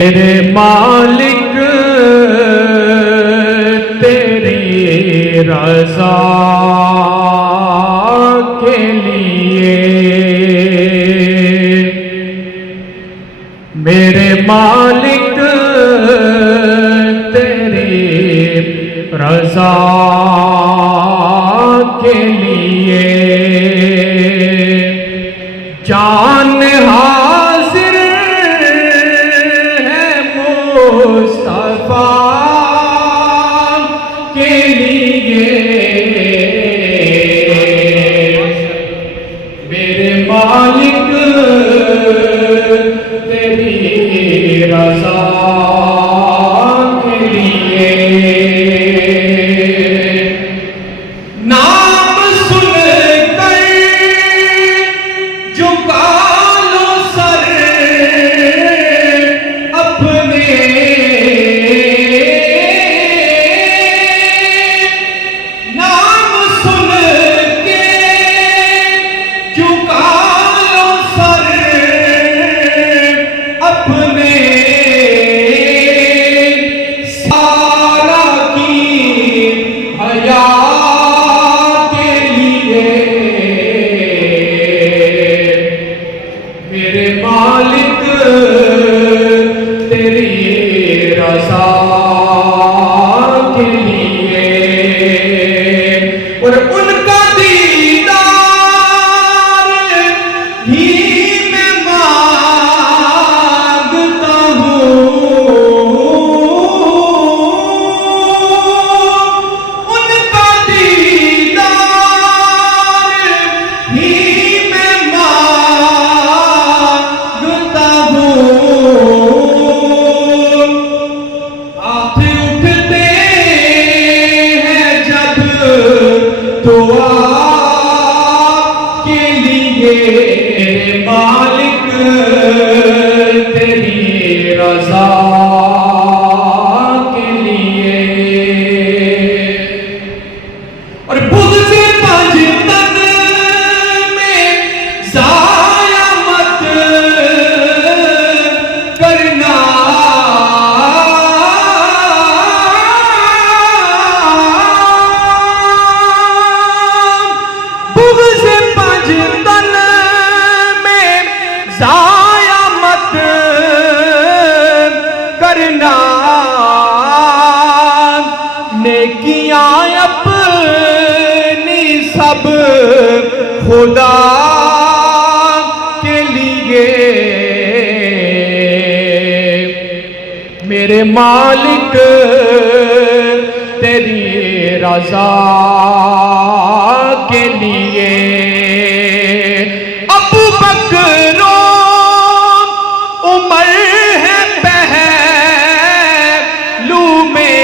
मेरे मालिक तेरी रज़ा के लिए, मेरे मालिक तेरी रज़ा के लिए जान हाजिर है मुस्तफा के लिए। मेरे मालिक तेरी रज़ा के लिए नाम सुनकर झुका लो सर अपने, नाम सुन के झुका लो सर अपने, सारा की हया के लिए। मेरे मालिक तेरी रज़ा के लिए और उनका दीदार ही मैं मांगता हूँ, उनका दीदार ही मैं मांगता हूँ। हाथ उठते हैं जब दुआ के लिए, मेरे मालिक तेरी रज़ा के लिए और बुध से पंजतन में ज़ाया मत करना, बुध से पंजतन में ज़ाया मत करना, नेकियां अपनी सब खुदा के लिए। मेरे मालिक तेरी रज़ा के लिए अबू बकरो उमर है पहलू में,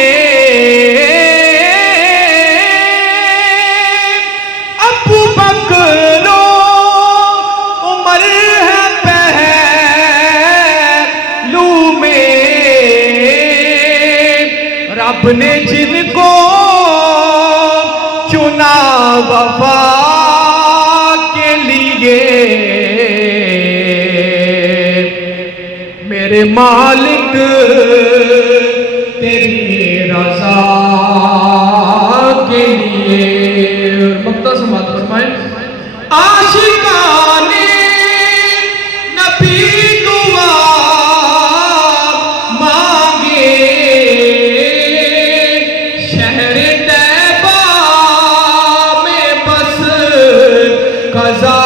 अबू बकरो उमर है पहलू में, रब ने जिनको चुना वफा के लिए। मेरे मालिक तेरी रज़ा के लिए मक्ता समात फरमाए। आशिकाने नबी दुआ मांगे, शहर तैबा में बस कज़ा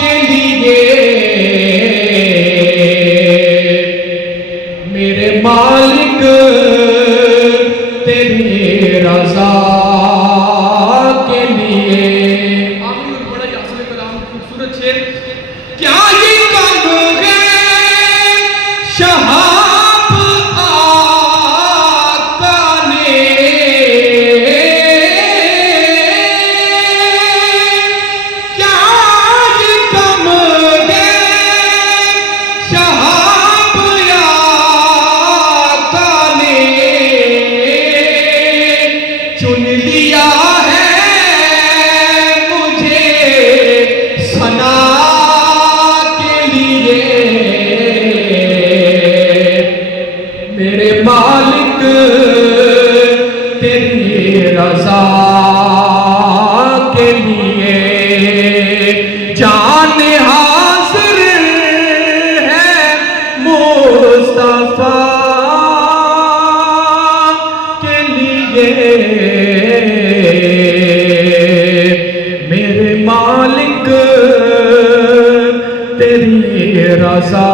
के लिए। मेरे मालिक तेरी रज़ा के लिए। आखिरी बड़ा यासर कलाम खूबसूरत शेर, क्या ये कब है शहाब आका ने, क्या ये कब है शहाब आका ने, चुन लिया है मुझे सना के लिए। मालिक तेरी रजा के लिए जान हाजिर है मुस्तफा के लिए। मेरे मालिक तेरी रजा